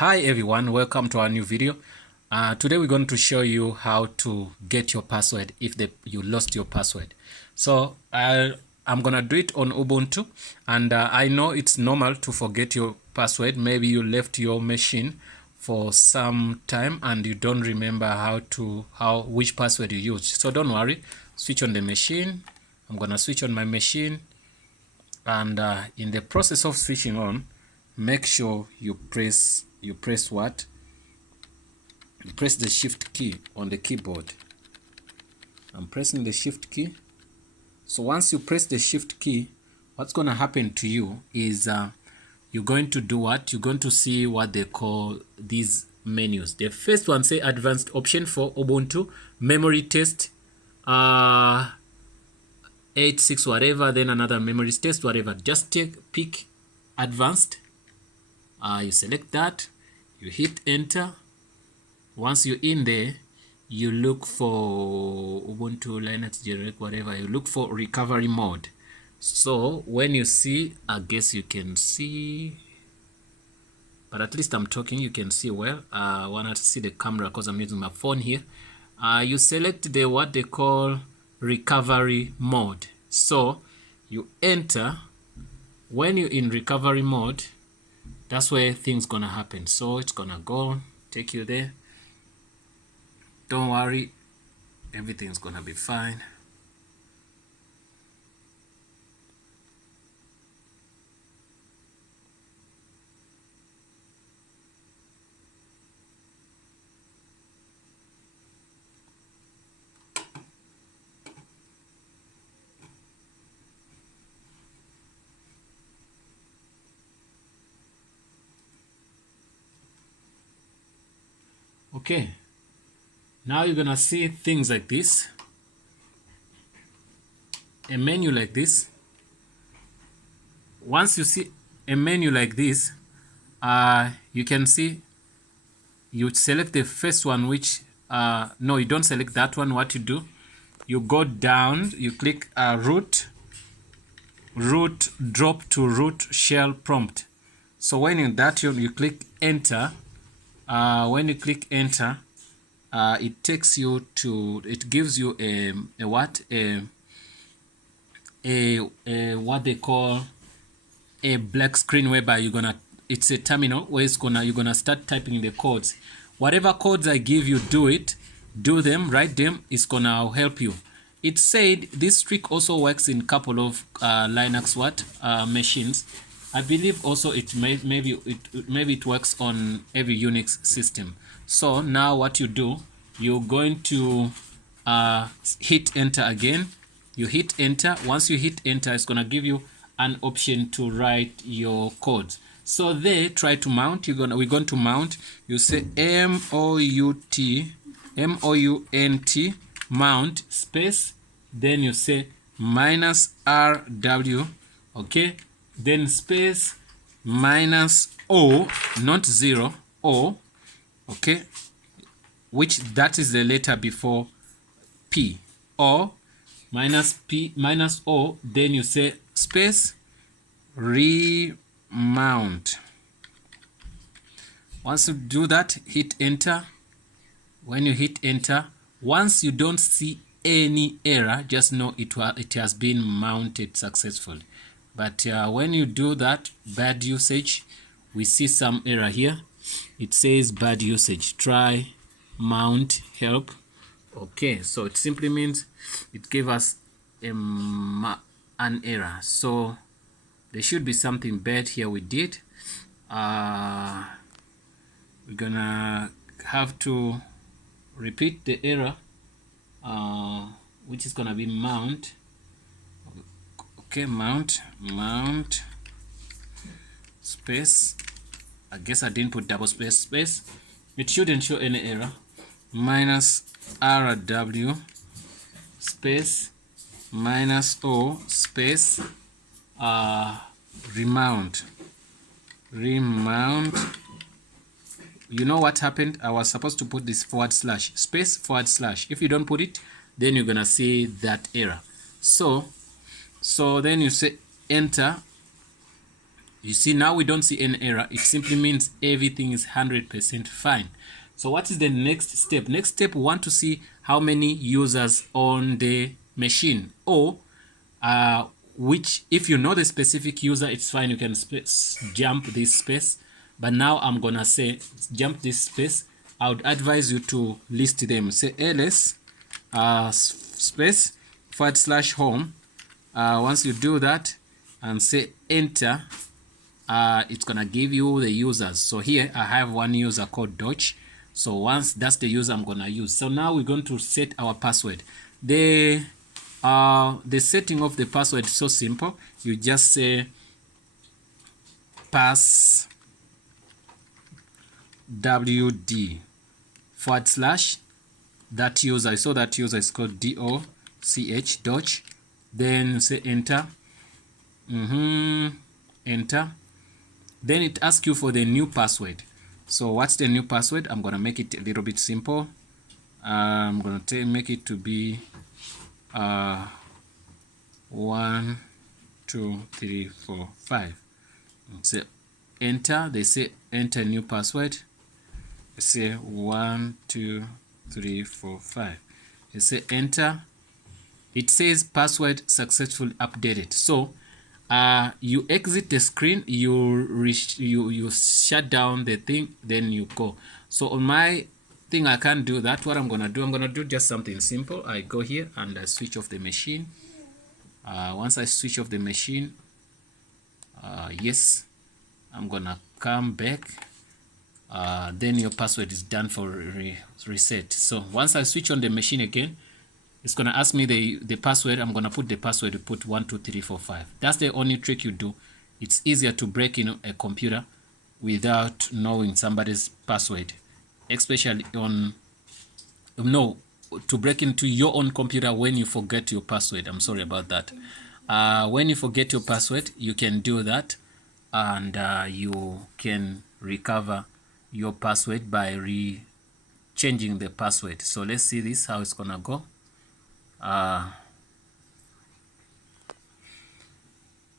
Hi everyone, welcome to our new video. Today we're going to show you how to get your password if you lost your password. So I'm gonna do it on Ubuntu, and I know it's normal to forget your password. Maybe you left your machine for some time and you don't remember which password you used. So don't worry, switch on the machine. I'm gonna switch on my machine, and in the process of switching on, make sure you press what? You press the shift key on the keyboard. I'm pressing the shift key. So once you press the shift key, what's going to happen to you is you're going to do what? You're going to see what they call these menus. The first one say advanced option for Ubuntu, memory test, 86 whatever, then another memory test whatever. Just pick advanced. You select that, you hit enter. Once you're in there, you look for Ubuntu, Linux, generic, whatever. You look for recovery mode. So when you see, I guess you can see, but at least I'm talking, you can see well. I want to see the camera because I'm using my phone here. You select what they call recovery mode. So you enter. When you're in recovery mode, that's where things gonna happen. So it's gonna go take you there. Don't worry, everything's gonna be fine. Okay, now you're gonna see things like this, a menu like this. Once you see a menu like this, you can see you select the first one, which no, you don't select that one. What you do, you go down, you click root, drop to root shell prompt. So when in that you click enter. When you click enter, it takes you to, it gives you what they call a black screen, whereby it's a terminal where you're gonna start typing the codes. Whatever codes I give you, do them, write them. It's gonna help you. It said this trick also works in couple of Linux machines. I believe also maybe it works on every Unix system. So now what you do, you're going to hit enter again. You hit enter. Once you hit enter, it's gonna give you an option to write your codes. So they try to mount. We're going to mount. You say MOUNT mount space. Then you say -RW. Okay. Then space -O, not 0, O, okay, which that is the letter before P, or -O, then you say space remount. Once you do that, hit enter. When you hit enter, once you don't see any error, just know it has been mounted successfully. But when you do that, bad usage, we see some error here. It says bad usage, try mount help. Okay, so it simply means it gave us an error. So there should be something bad here we did. We're gonna have to repeat the error, which is gonna be mount. Okay, mount space. I guess I didn't put double space. It shouldn't show any error. -RW space -O space remount. You know what happened? I was supposed to put this / space /. If you don't put it, then you're gonna see that error. So then you say enter. You see, now we don't see any error. It simply means everything is 100% fine. So what is the next step? Next step, we want to see how many users on the machine, or which, if you know the specific user, it's fine. You can jump this space. But now I'm gonna say jump this space. I would advise you to list them. Say ls space /home. Once you do that and say enter, it's gonna give you the users. So here I have one user called Dodge. So once that's the user I'm gonna use. So now we're going to set our password. The setting of the password is so simple. You just say pass wd / that user. So that user is called Dodge. Then say enter. Enter. Then it asks you for the new password. So what's the new password? I'm gonna make it a little bit simple. I'm gonna make it to be 1 2 3 4 5. Say enter. They say enter new password. They say 1 2 3 4 5. They say enter. It says password successfully updated. So you exit the screen, you shut down the thing, then you go. So on my thing I can't do that. What I'm gonna do just something simple. I go here and I switch off the machine. Once I switch off the machine, yes, I'm gonna come back. Then your password is done for reset. So once I switch on the machine again, it's gonna ask me the password. I'm gonna put the password. You put 1 2 3 4 5. That's the only trick you do. It's easier to break in a computer without knowing somebody's password, especially on to break into your own computer when you forget your password. I'm sorry about that. When you forget your password, you can do that, and you can recover your password by changing the password. So let's see this, how it's gonna go.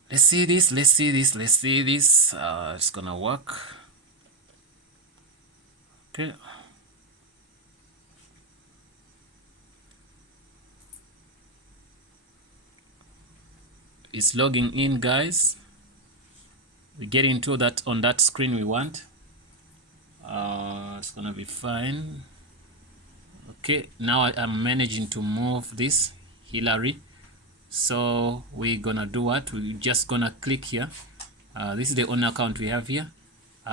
Let's see this. It's gonna work. Okay. It's logging in, guys. We get into that on that screen we want. It's gonna be fine. Okay, now I'm managing to move this Hillary. So we're gonna do what? We're just gonna click here. This is the owner account we have here.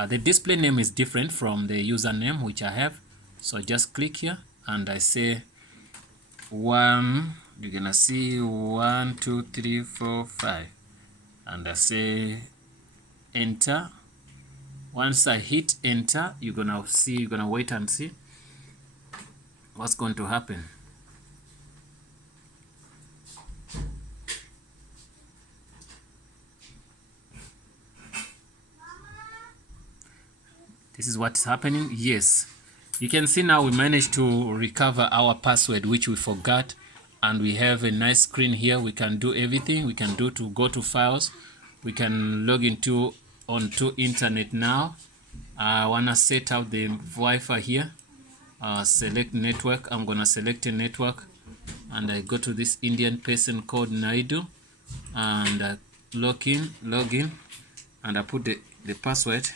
The display name is different from the username which I have. So just click here and I say 1. You're gonna see 1 2 3 4 5, and I say enter. Once I hit enter, you're gonna wait and see what's going to happen. This is what's happening. Yes, you can see now we managed to recover our password which we forgot, and we have a nice screen here. We can do everything we can do to go to files. We can log onto internet now. I wanna set up the Wi-Fi here. Select network. I'm gonna select a network, and I go to this Indian person called Naidu, and I log in, and I put the password.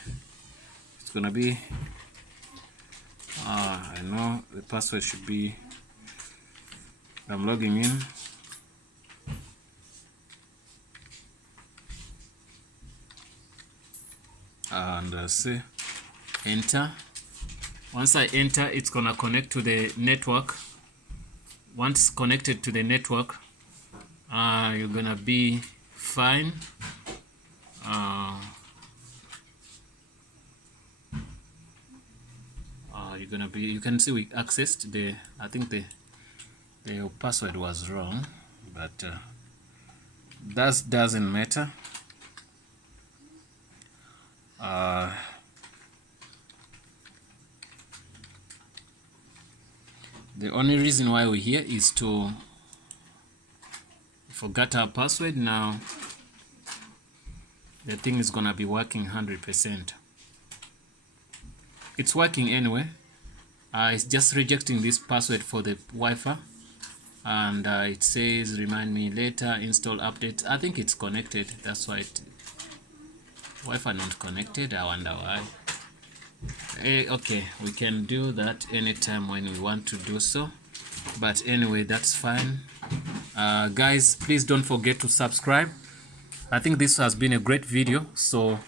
It's gonna be I know the password should be, I'm logging in. And I say enter. Once I enter, it's gonna connect to the network. Once connected to the network, you're gonna be fine. You can see we accessed the, I think the password was wrong, but that doesn't matter. The only reason why we're here is to forget our password. Now the thing is gonna be working 100%. It's working anyway. It's just rejecting this password for the Wi-Fi, and it says remind me later, install updates. I think it's connected, that's why Wi-Fi not connected. I wonder why. Okay, we can do that anytime when we want to do so, but anyway, that's fine. Guys, please don't forget to subscribe. I think this has been a great video, so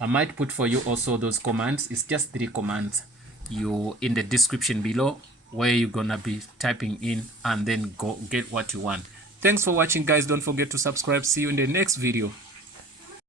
I might put for you also those commands. It's just 3 commands you in the description below, where you're gonna be typing in and then go get what you want. Thanks for watching, guys. Don't forget to subscribe. See you in the next video.